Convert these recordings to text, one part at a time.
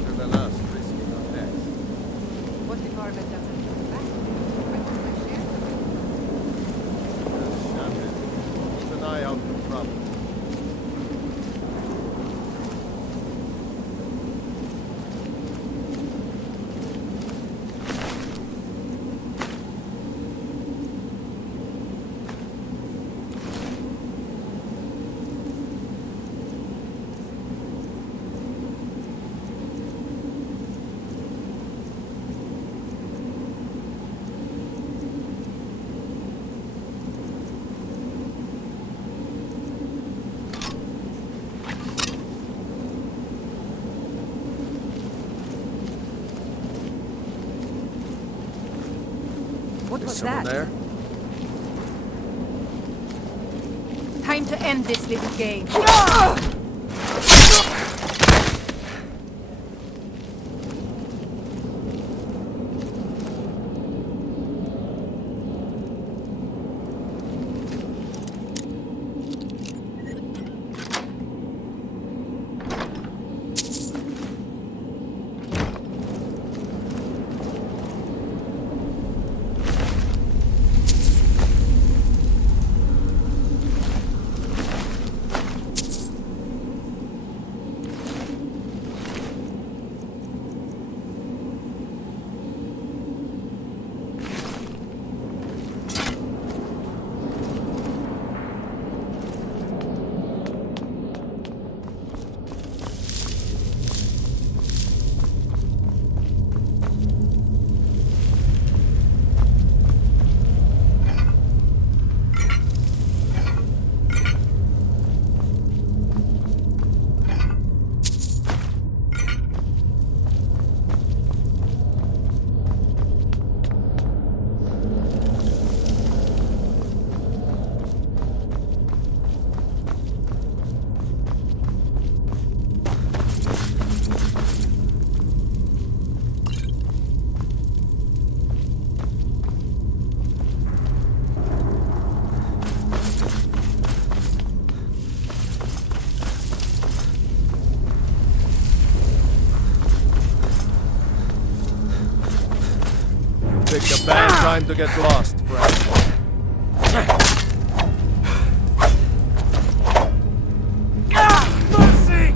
better than us risking our necks. What if Arvid doesn't come back? I want my share. Just shut it. Keep an eye out for trouble. What Is was someone that? there? Time to end this little game. Pick a bad time to get lost, friend. Mercy!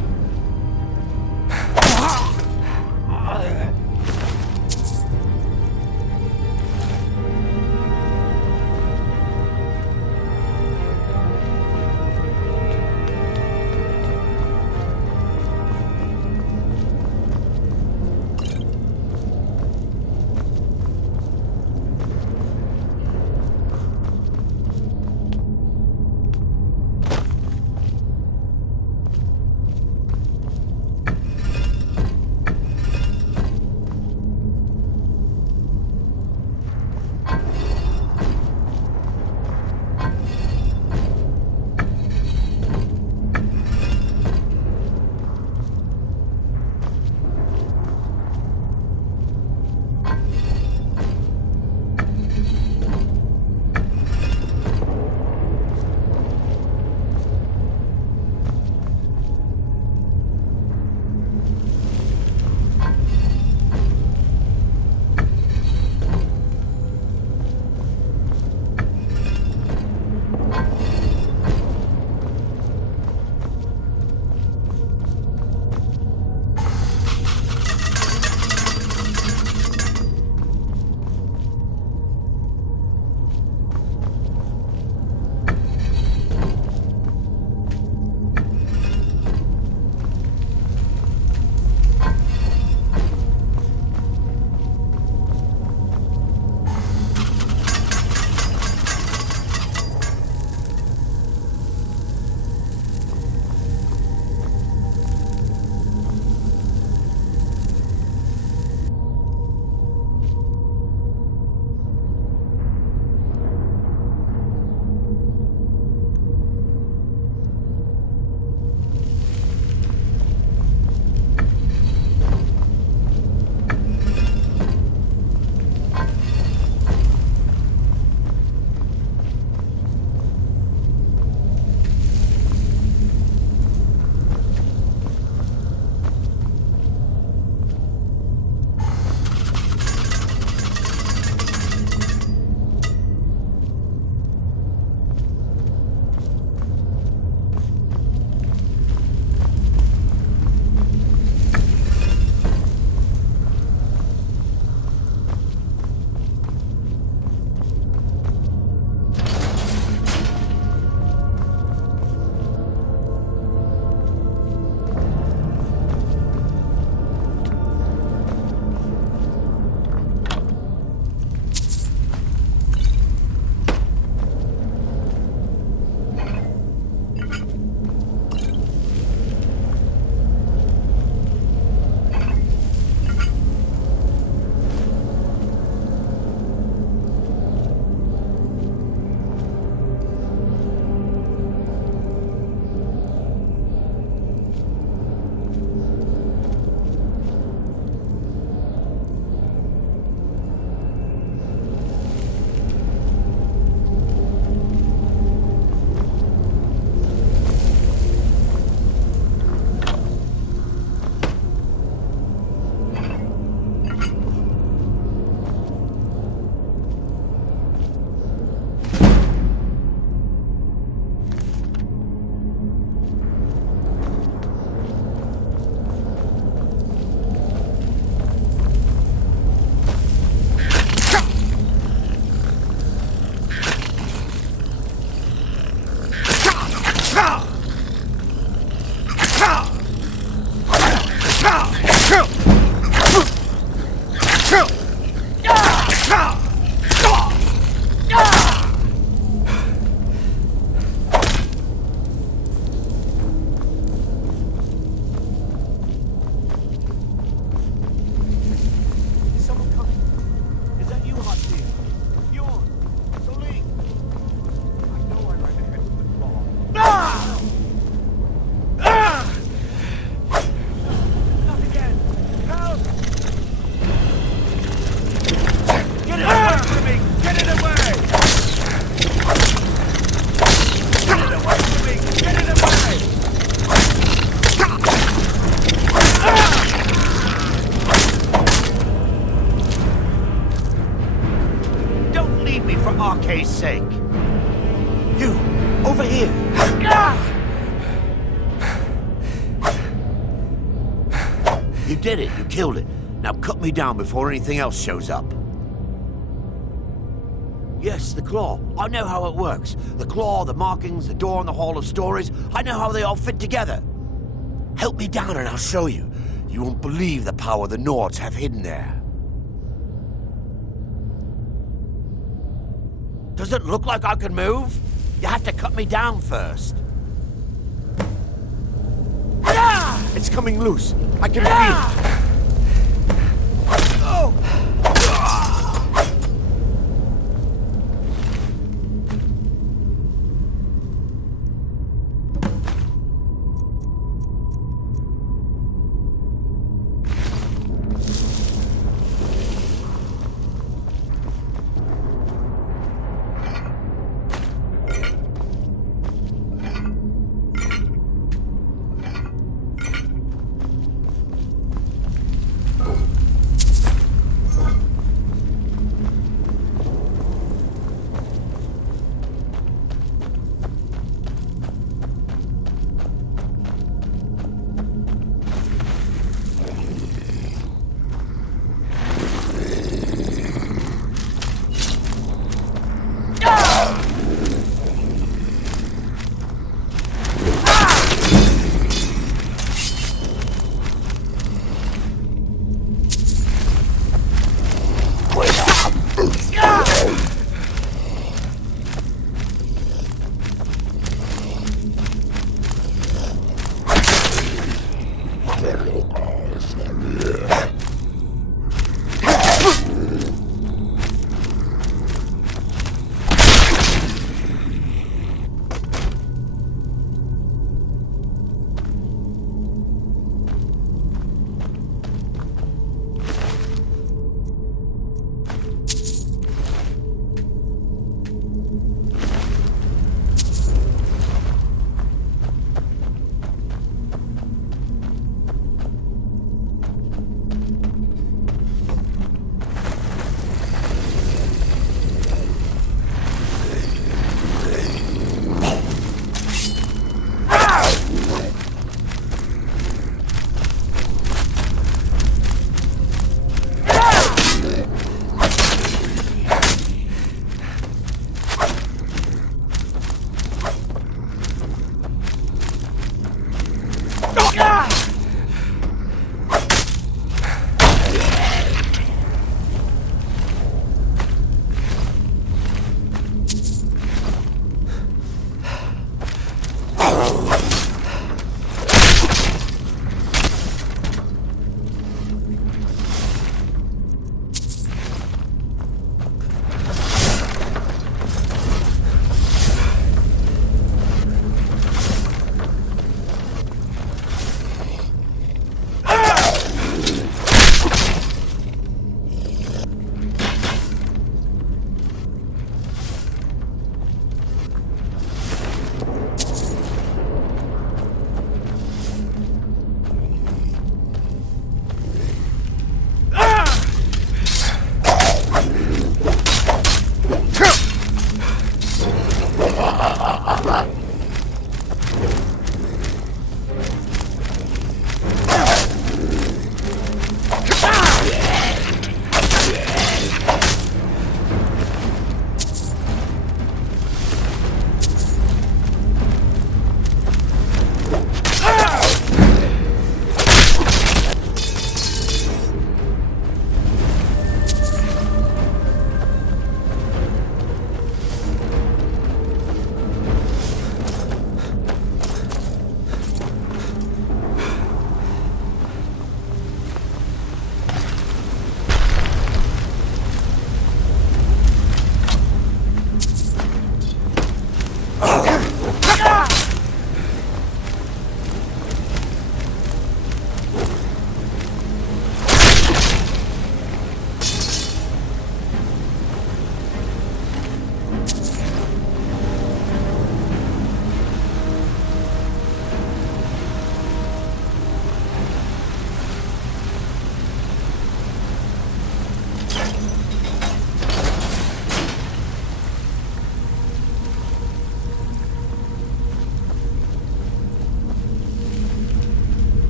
for Arcade's sake. You, over here. You did it. You killed it. Now cut me down before anything else shows up. Yes, the claw. I know how it works. The claw, the markings, the door in the Hall of Stories. I know how they all fit together. Help me down and I'll show you. You won't believe the power the Nords have hidden there. Does it look like I can move? You have to cut me down first. It's coming loose. I can feel it.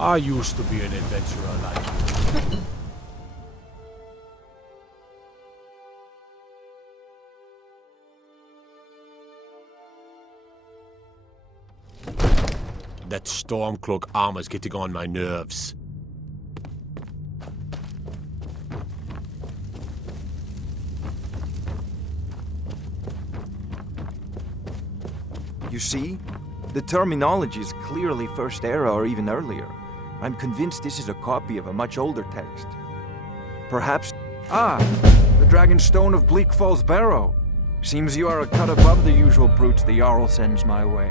I used to be an adventurer like you. That Stormcloak armor's getting on my nerves. You see? The terminology is clearly First Era or even earlier. I'm convinced this is a copy of a much older text. Perhaps... Ah! The Dragonstone of Bleak Falls Barrow. Seems you are a cut above the usual brutes the Jarl sends my way.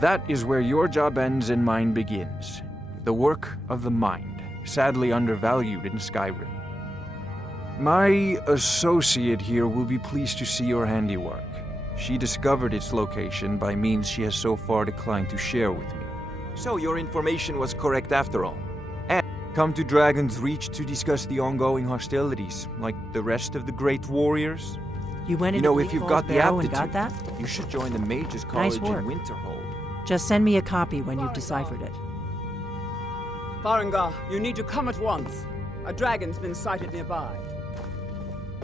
That is where your job ends and mine begins. The work of the mind, sadly undervalued in Skyrim. My associate here will be pleased to see your handiwork. She discovered its location by means she has so far declined to share with me. So your information was correct after all. And come to Dragon's Reach to discuss the ongoing hostilities, like the rest of the great warriors. You went You into know, Bleak if you've Falls got the Barrow and aptitude, got that? you should join the Mages College in work. Winterhold. Just send me a copy when you've deciphered it. Farengar, you need to come at once. A dragon's been sighted nearby.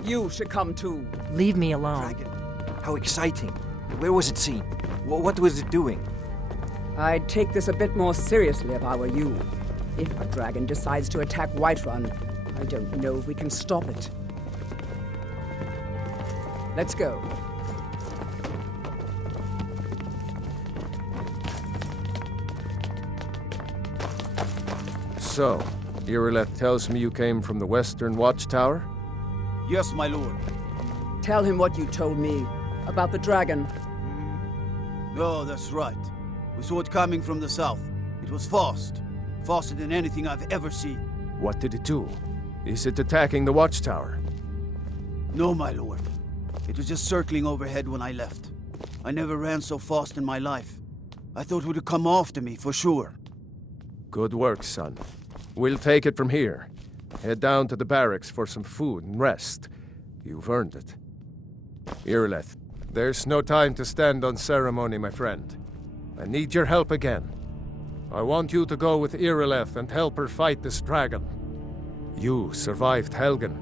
You should come too. Leave me alone. Dragon? How exciting. Where was it seen? What was it doing? I'd take this a bit more seriously if I were you. If a dragon decides to attack Whiterun, I don't know if we can stop it. Let's go. So, Irileth tells me you came from the Western Watchtower? Yes, my lord. Tell him what you told me about the dragon. Oh, that's right. We saw it coming from the south. It was fast. Faster than anything I've ever seen. What did it do? Is it attacking the watchtower? No, my lord. It was just circling overhead when I left. I never ran so fast in my life. I thought it would come after me, for sure. Good work, son. We'll take it from here. Head down to the barracks for some food and rest. You've earned it. Irileth, there's no time to stand on ceremony, my friend. I need your help again. I want you to go with Irileth and help her fight this dragon. You survived Helgen,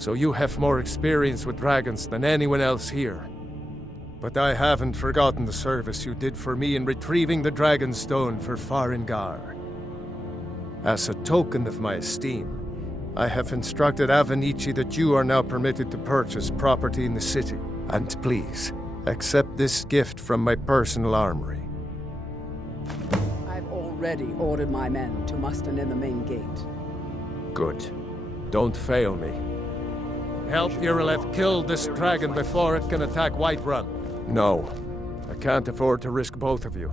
so you have more experience with dragons than anyone else here. But I haven't forgotten the service you did for me in retrieving the Dragon Stone for Farengar. As a token of my esteem, I have instructed Avenici that you are now permitted to purchase property in the city. And please, accept this gift from my personal armory. I've already ordered my men to muster near the main gate. Good. Don't fail me. Help Irileth kill this dragon before it can attack Whiterun. No, I can't afford to risk both of you.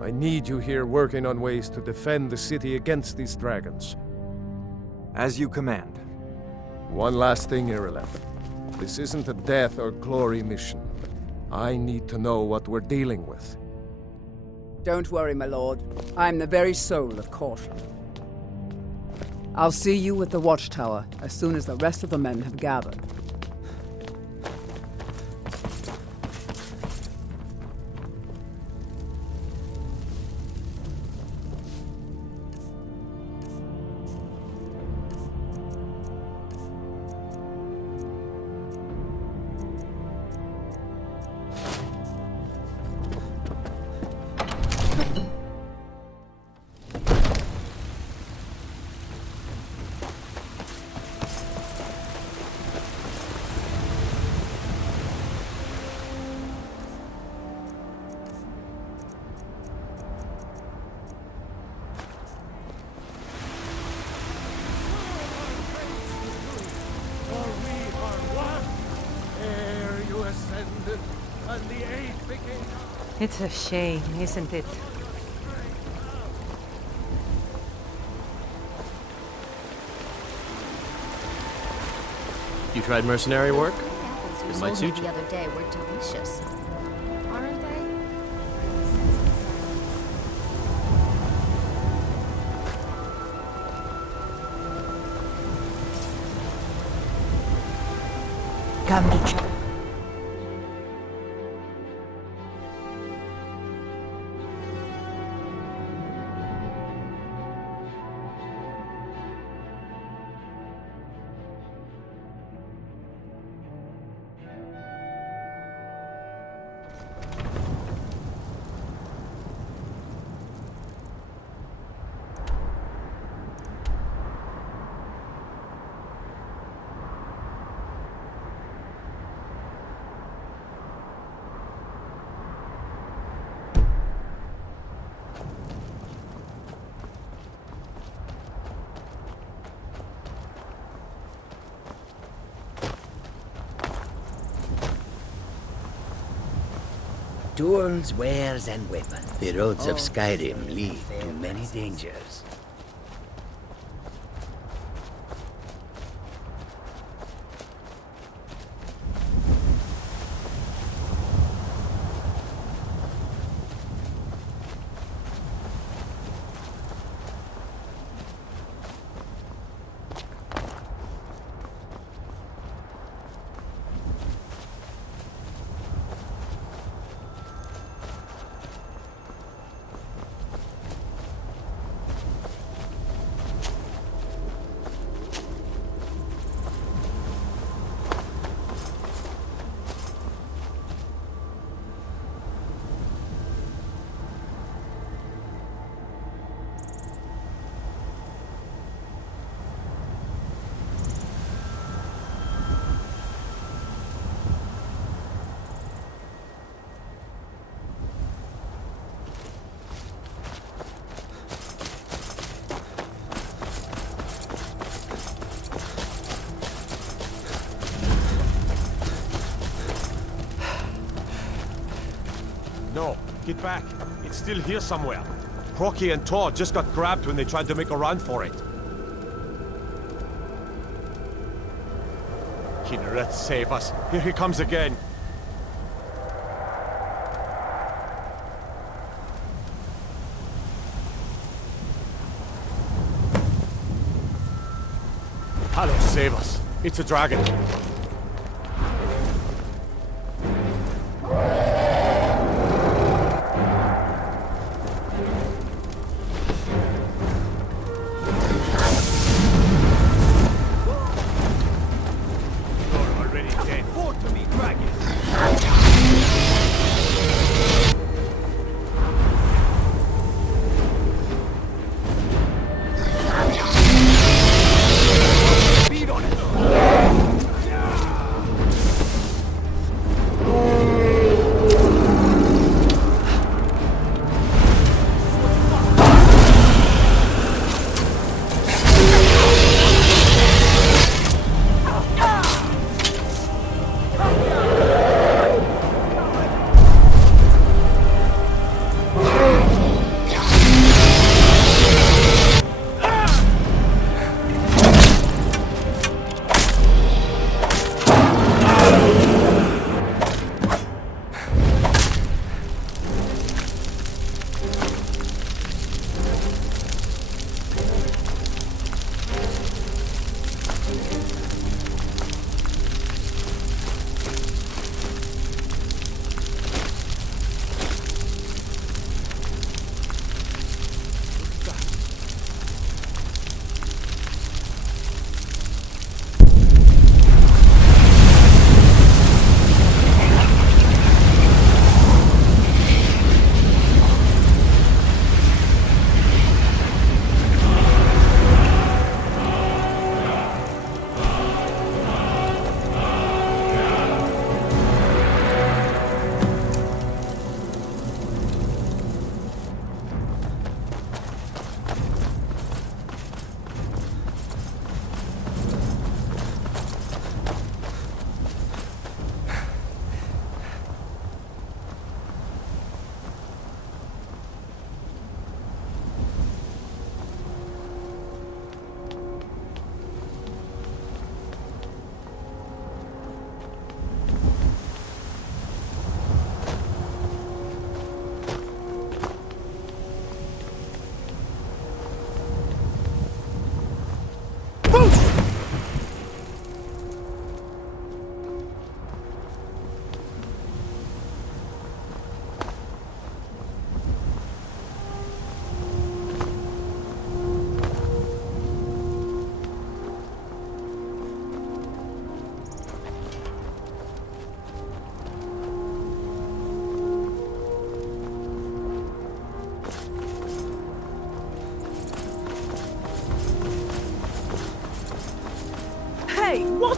I need you here working on ways to defend the city against these dragons. As you command. One last thing, Irileth. This isn't a death or glory mission. I need to know what we're dealing with. Don't worry, my lord. I'm the very soul of caution. I'll see you at the watchtower as soon as the rest of the men have gathered. It's a shame, isn't it? You tried mercenary work? Apples you It might sold me suit you. the other day were delicious. Aren't they? Come to check. Tools, wares, and weapons. The roads of Skyrim lead to many dangers. Get back. It's still here somewhere. Crocky and Tor just got grabbed when they tried to make a run for it. Kinneret, save us. Here he comes again. Hallo, save us. It's a dragon.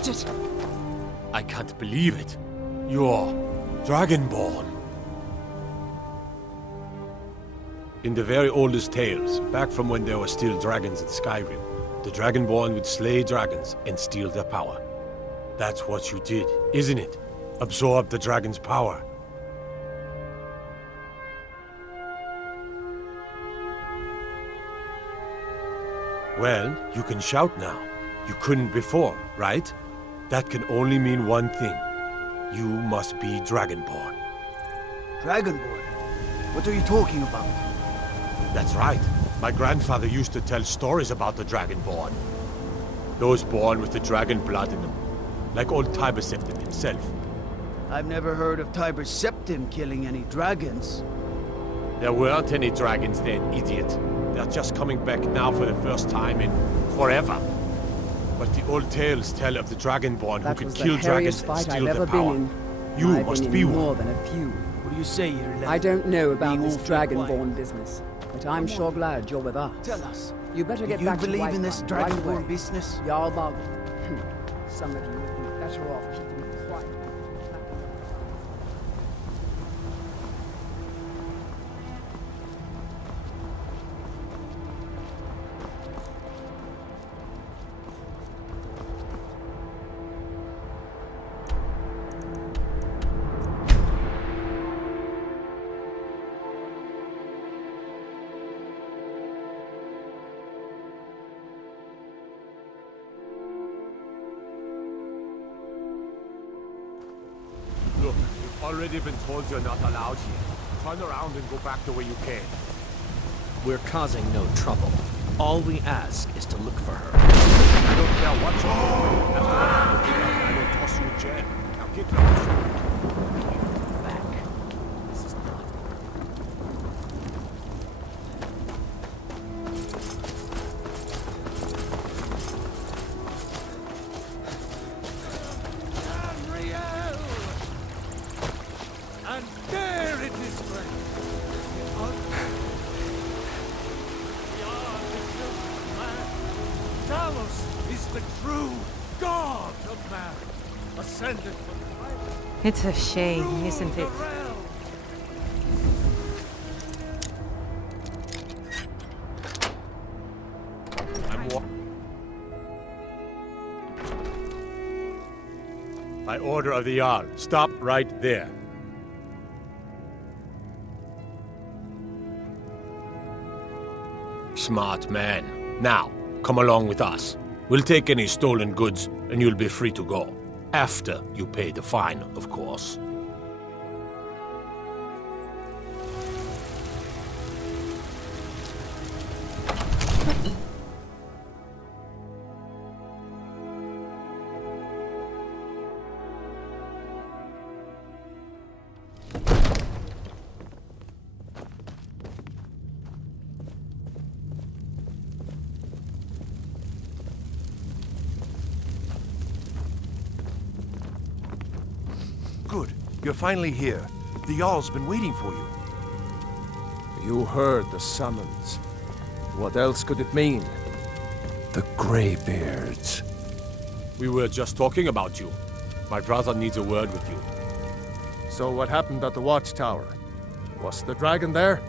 Watch it! I can't believe it. You're Dragonborn. In the very oldest tales, back from when there were still dragons in Skyrim, the Dragonborn would slay dragons and steal their power. That's what you did, isn't it? Absorb the dragon's power. Well, you can shout now. You couldn't before, right? That can only mean one thing. You must be Dragonborn. Dragonborn? What are you talking about? That's right. My grandfather used to tell stories about the Dragonborn. Those born with the dragon blood in them. Like old Tiber Septim himself. I've never heard of Tiber Septim killing any dragons. There weren't any dragons then, idiot. They're just coming back now for the first time in forever. But the old tales tell of the Dragonborn who can kill dragons and steal their power. You must be one. More than a few. What do you say here, Left? I don't know about Being this awfully Dragonborn business, but I'm sure glad you're with us. Tell us. You better get Do back you to believe in this Whiterun right Dragonborn away. business? Jarl Balgruuf. Some of you would be better off keeping quiet. already been told you're not allowed here. Turn around and go back the way you came. We're causing no trouble. All we ask is to look for her. I don't care what you're doing. After what happened to her, I will toss you in jail. Now get lost. Back. This is not... And there it is, friend. We are the children of man. Talos is the true god of man, ascended from the light. It's a shame, isn't it? By order of the Jarl, stop right there. Smart man. Now, come along with us. We'll take any stolen goods, and you'll be free to go. After you pay the fine, of course. Good. You're finally here. The Jarl's been waiting for you. You heard the summons. What else could it mean? The Greybeards. We were just talking about you. My brother needs a word with you. So what happened at the watchtower? Was the dragon there?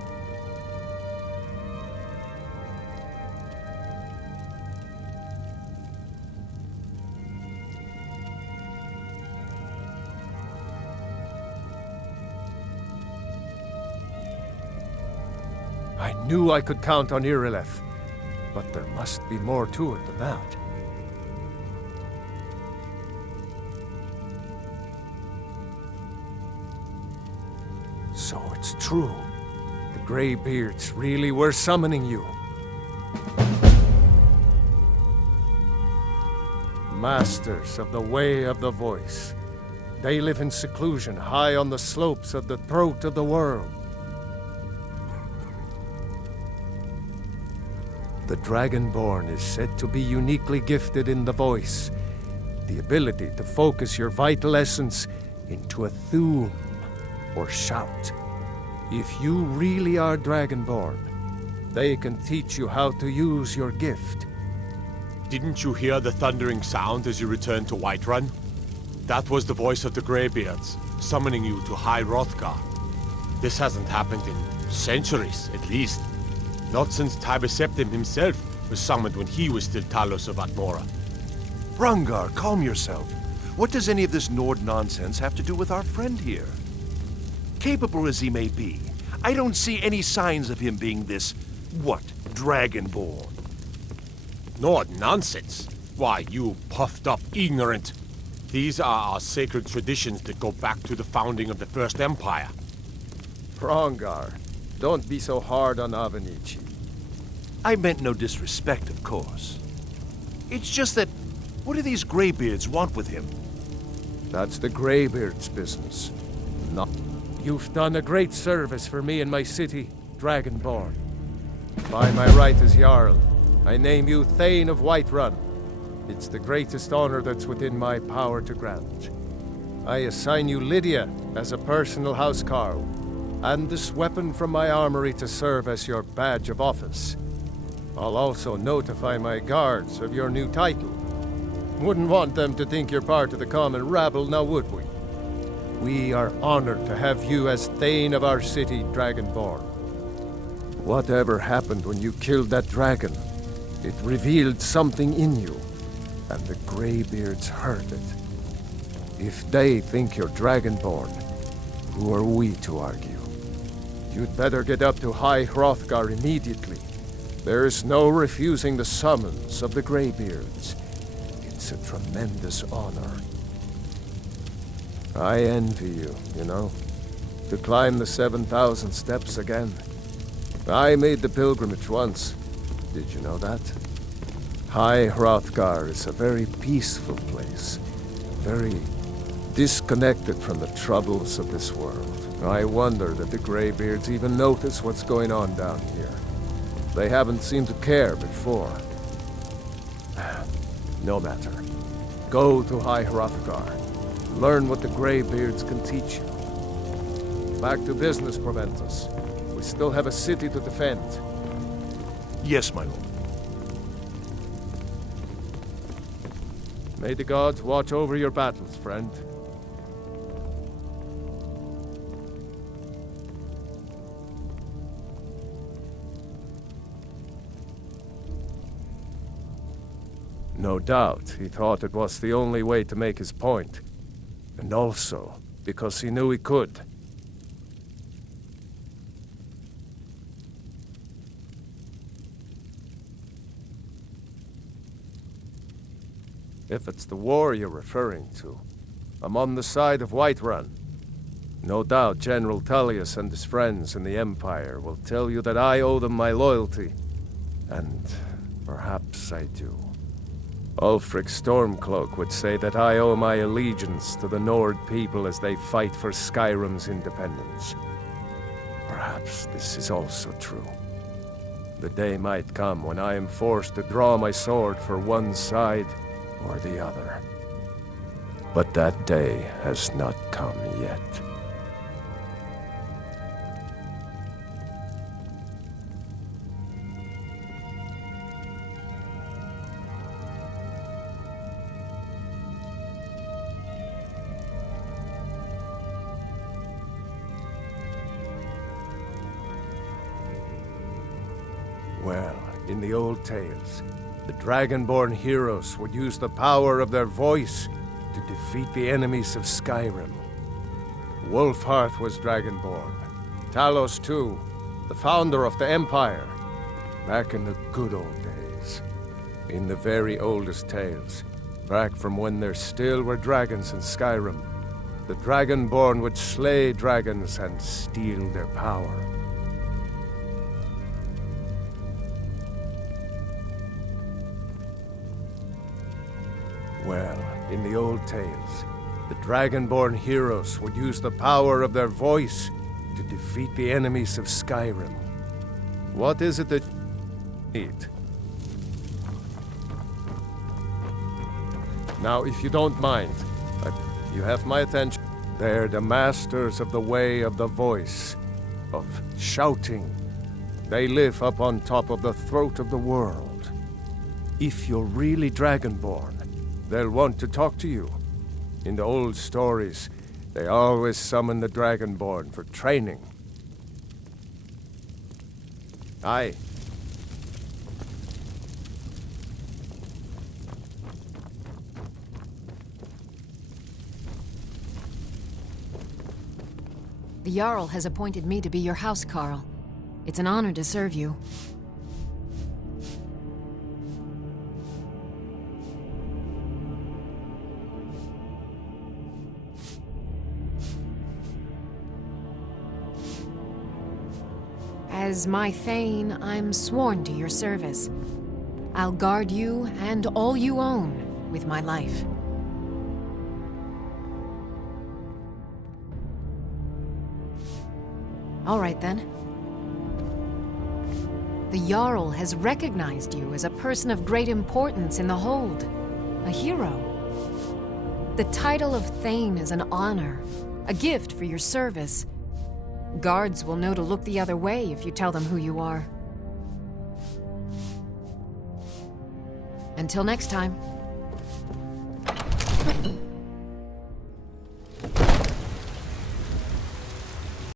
I knew I could count on Irileth, but there must be more to it than that. So it's true. The Greybeards really were summoning you. Masters of the Way of the Voice. They live in seclusion high on the slopes of the throat of the world. The Dragonborn is said to be uniquely gifted in the voice, the ability to focus your vital essence into a thum, or shout. If you really are Dragonborn, they can teach you how to use your gift. Didn't you hear the thundering sound as you returned to Whiterun? That was the voice of the Greybeards, summoning you to High Hrothgar. This hasn't happened in centuries, at least. Not since Tiber Septim himself was summoned when he was still Talos of Atmora. Hrongar, calm yourself. What does any of this Nord nonsense have to do with our friend here? Capable as he may be, I don't see any signs of him being this, Dragonborn. Nord nonsense? Why, you puffed up ignorant. These are our sacred traditions that go back to the founding of the First Empire. Hrongar, don't be so hard on Avenici. I meant no disrespect, of course. It's just that, what do these Greybeards want with him? That's the Greybeards' business. Not. You've done a great service for me and my city, Dragonborn. By my right as Jarl, I name you Thane of Whiterun. It's the greatest honor that's within my power to grant. I assign you Lydia as a personal housecarl, and this weapon from my armory to serve as your badge of office. I'll also notify my guards of your new title. Wouldn't want them to think you're part of the common rabble, now would we? We are honored to have you as Thane of our city, Dragonborn. Whatever happened when you killed that dragon, it revealed something in you, and the Greybeards heard it. If they think you're Dragonborn, who are we to argue? You'd better get up to High Hrothgar immediately. There's no refusing the summons of the Greybeards. It's a tremendous honor. I envy you, you know. To climb the 7,000 steps again. I made the pilgrimage once. Did you know that? High Hrothgar is a very peaceful place. Very disconnected from the troubles of this world. I wonder that the Greybeards even notice what's going on down here. They haven't seemed to care before. No matter. Go to High Hrothgar. Learn what the Greybeards can teach you. Back to business, Proventus. We still have a city to defend. Yes, my lord. May the gods watch over your battles, friend. No doubt, he thought it was the only way to make his point. And also, because he knew he could. If it's the war you're referring to, I'm on the side of Whiterun. No doubt General Tullius and his friends in the Empire will tell you that I owe them my loyalty. And perhaps I do. Ulfric Stormcloak would say that I owe my allegiance to the Nord people as they fight for Skyrim's independence. Perhaps this is also true. The day might come when I am forced to draw my sword for one side or the other. But that day has not come yet. Well, in the old tales, the Dragonborn heroes would use the power of their voice to defeat the enemies of Skyrim. Wolfhearth was Dragonborn. Talos too, the founder of the Empire. Back in the good old days. In the very oldest tales, back from when there still were dragons in Skyrim, the Dragonborn would slay dragons and steal their power. Well, in the old tales, the Dragonborn heroes would use the power of their voice to defeat the enemies of Skyrim. What is it that you need? Now, if you don't mind, you have my attention. They're the masters of the way of the voice, of shouting. They live up on top of the throat of the world. If you're really Dragonborn, they'll want to talk to you. In the old stories, they always summon the Dragonborn for training. Aye. The Jarl has appointed me to be your housecarl. It's an honor to serve you. As my Thane, I'm sworn to your service. I'll guard you and all you own with my life. All right then. The Jarl has recognized you as a person of great importance in the Hold. A hero. The title of Thane is an honor, a gift for your service. Guards will know to look the other way if you tell them who you are. Until next time.